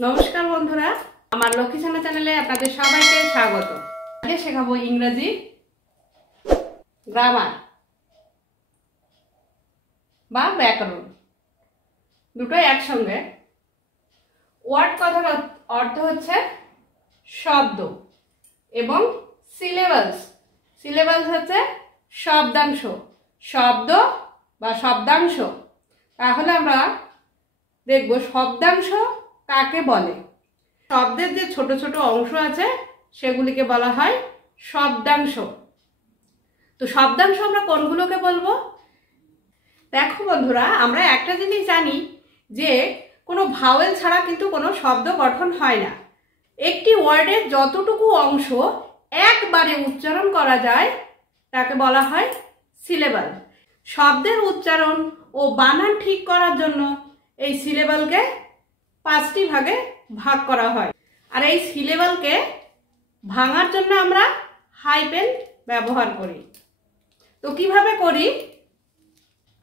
নমস্কার বন্ধুরা, আমার লক্ষ্মী ছানা চ্যানেলে আপনাদের সবাইকে স্বাগত। আজকে শেখাবো ইংরেজি গ্রামার বা ব্যাকরণ, দুটোই একসঙ্গে। ওয়ার্ড কথার অর্থ হচ্ছে শব্দ এবং সিলেবালস। সিলেবালস হচ্ছে শব্দাংশ, শব্দ বা শব্দাংশ। তাহলে আমরা দেখব শব্দাংশ কাকে বলে। শব্দের যে ছোট ছোট অংশ আছে সেগুলিকে বলা হয় শব্দাংশ। তো শব্দাংশ আমরা কোনগুলোকে বলবো? দেখো বন্ধুরা, আমরা একটা জিনিস জানি যে কোনো ভাওয়েল ছাড়া কিন্তু কোনো শব্দ গঠন হয় না। একটি ওয়ার্ডের যতটুকু অংশ একবারে উচ্চারণ করা যায় তাকে বলা হয় সিলেবাল। শব্দের উচ্চারণ ও বানান ঠিক করার জন্য এই সিলেবালকে 5টি ভাগে ভাগ করা হয়। আর এই সিলেবালকে ভাঙার জন্য আমরা হাইপেন ব্যবহার করি। তো কিভাবে করি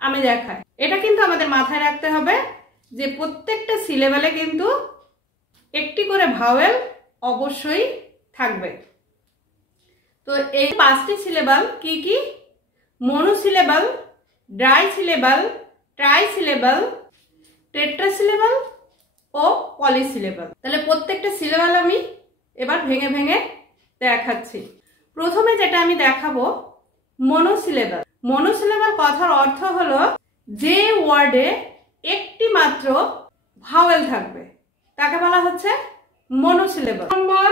আমি দেখাই। এটা কিন্তু আমাদের মাথায় রাখতে হবে যে প্রত্যেকটা সিলেবালে কিন্তু একটি করে ভাওয়েল অবশ্যই থাকবে। তো এই 5টি সিলেবাল কি কি? Monosyllable, disyllable, trisyllable, tetrasyllable ও পলিসিলেবাল। তাহলে প্রত্যেকটা সিলেবাল আমি এবার ভেঙে ভেঙে দেখাচ্ছি। প্রথমে যেটা আমি দেখাবো মনোসিলেবাল। মনোসিলেবাল কথার অর্থ হলো যে ওয়ার্ডে একটি মাত্র ভাওয়েল থাকবে তাকে বলা হচ্ছে মনোসিলেবাল। নম্বর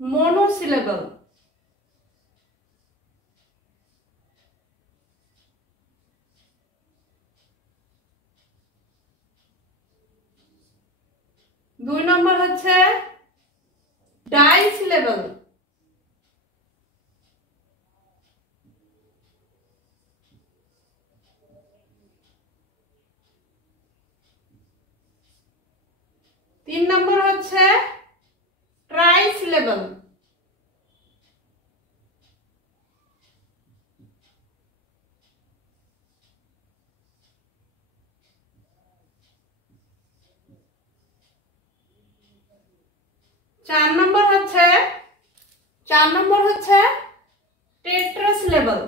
মনোসিলেবাল। দুই নম্বর হচ্ছে ডাই সিলেবাল। তিন নম্বর হচ্ছে ট্রাই সিলেবাল। চার নম্বর হচ্ছে টেট্রা সিলেবাল।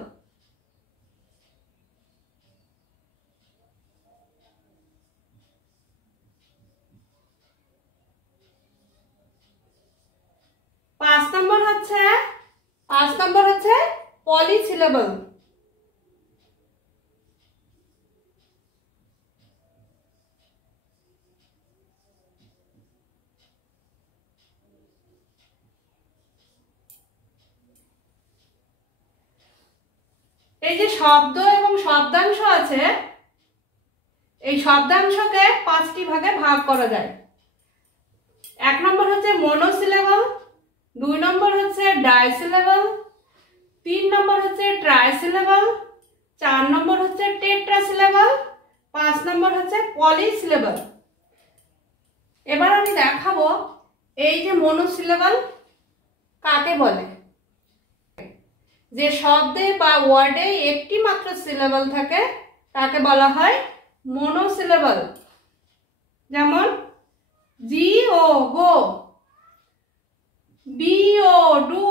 পাঁচ নম্বর হচ্ছে পলিসিলেবাল। এই যে শব্দ এবং শব্দাংশ আছে, এই শব্দাংশকে 5টি ভাগে ভাগ করা যায়। 1 নম্বর হচ্ছে মনোসিলেবাল, 2 নম্বর হচ্ছে ডাইসিলেবাল, 3 নম্বর হচ্ছে ট্রাইসিলেবাল, 4 নম্বর হচ্ছে টেট্রাসিলেবাল, 5 নম্বর হচ্ছে পলিসিলেবাল। এবার আমি দেখাবো এই যে মনোসিলেবাল কাকে বলে। যে শব্দে বা ওয়ার্ডে একটি মাত্র সিলেবাল থাকে তাকে বলা হয় মনোসিলেবাল। যেমন G O go, D O do,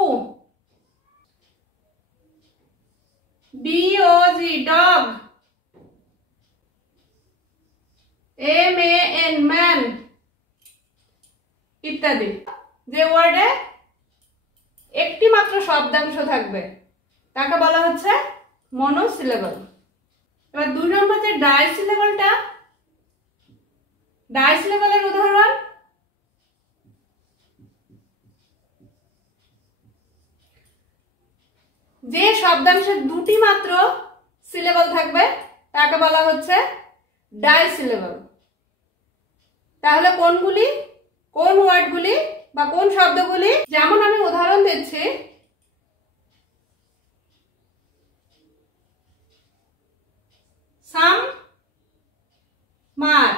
D O G dog, M A N man ইত্যাদি। যে ওয়ার্ডে একটি মাত্র শব্দাংশ থাকবে তাকে বলা হচ্ছে মনোসিলেবাল। এবার 2 নম্বর যে ডাইসিলেবালটা, ডাইসিলেবালের উদাহরণ যে শব্দাংশে 2টি মাত্র সিলেবাল থাকবে তাকে বলা হচ্ছে ডাইসিলেবাল। তাহলে কোনগুলি, কোন ওয়ার্ডগুলি বা কোন শব্দগুলি? যেমন আমি উদাহরণ দিচ্ছি, সাম মার,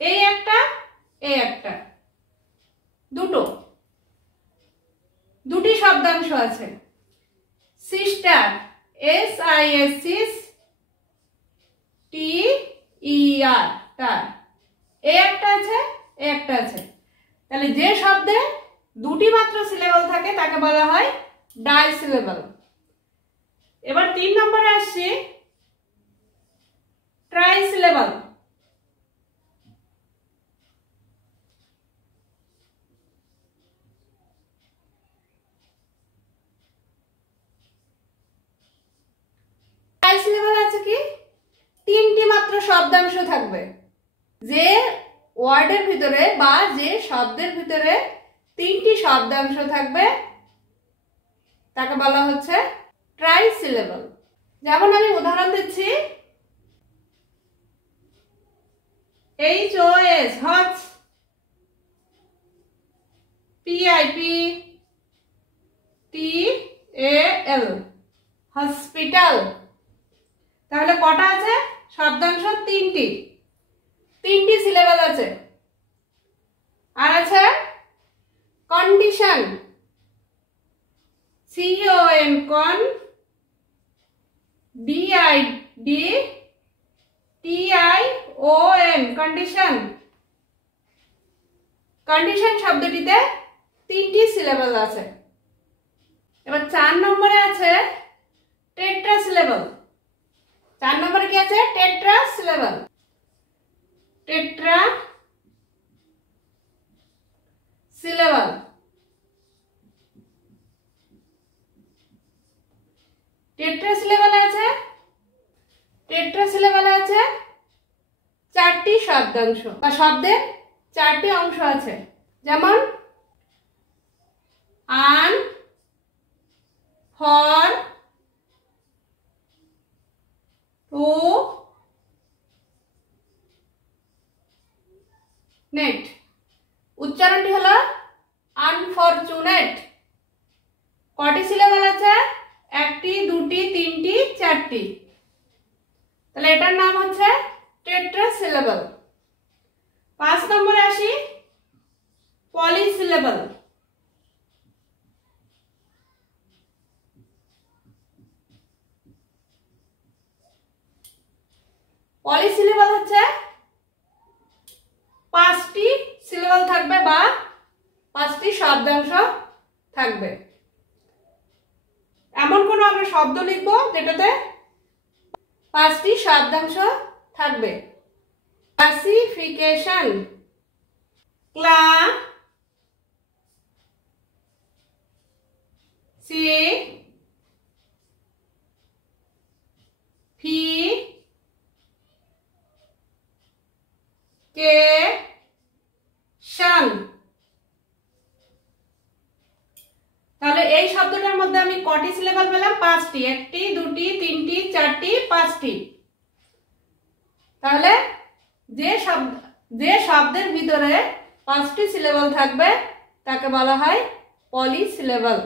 এই একটা দুটি শব্দাংশ আছে। সিস্টার, SIS টি ই টার টার, এ একটা আছে এ একটা আছে, তাহলে যে শব্দে দুটি মাত্র সিলেবল থাকে তাকে বলা হয় ডাই সিলেবল। এবার 3 নম্বরে আসছি ট্রাই সিলেবল। ট্রাই সিলেবল আছে কি, তিনটি মাত্র শব্দাংশ থাকবে, যে ওয়ার্ডের ভিতরে বা যে শব্দের ভিতরে তিনটি শব্দাংশ থাকবে তাকে বলা হচ্ছে ট্রাই সিলেবল। যেমন আমি উদাহরণ দিচ্ছি, HOS হজ, PIPTAL হসপিটাল। তাহলে কটা আছে শব্দাংশ? তিনটি, তিনটি সিলেবল আছে। আর আছে কন্ডিশন, CON কন, DIDTION কন্ডিশন। কন্ডিশন শব্দটিতে তিনটি সিলেবল আছে। এবার 4 নম্বরে আছে টেট্রা সিলেবল। 4 নম্বরে কি আছে? Tetra syllable. Tetra syllable. Tetra syllable আছে, টেট্রা সিলেবল আছে 4টি শব্দাংশ বা শব্দের 4টি অংশ আছে। যেমন আন, ফর, টু, নেট। উচ্চারণটি হলো আনফরচুনেট। কটি সিলেবল আছে? 1টি, 2টি, 3টি, 4টি। তাহলে এটার নাম হচ্ছে টেট্রা সিলেবল। 5 নম্বরে আসি পলিসিলেবল। পলিসিলেবল হচ্ছে 5টি সিলেবল থাকবে বা 5টি শব্দাংশ থাকবে। এমন কোন আমরা শব্দ লিখবো যেটাতে 5টি শব্দাংশ থাকবে। ক্লাসিফিকেশন, ক্লা সি ফি কে শান। তাহলে এই শব্দটার মধ্যে আমি কটি সিলেবল পেলাম? 5টি। 1টি, 2টি, 3টি, 4টি, 5টি। তাহলে যে শব্দের ভিতরে 5টি সিলেবল থাকবে তাকে বলা হয় পলিসিলেবল।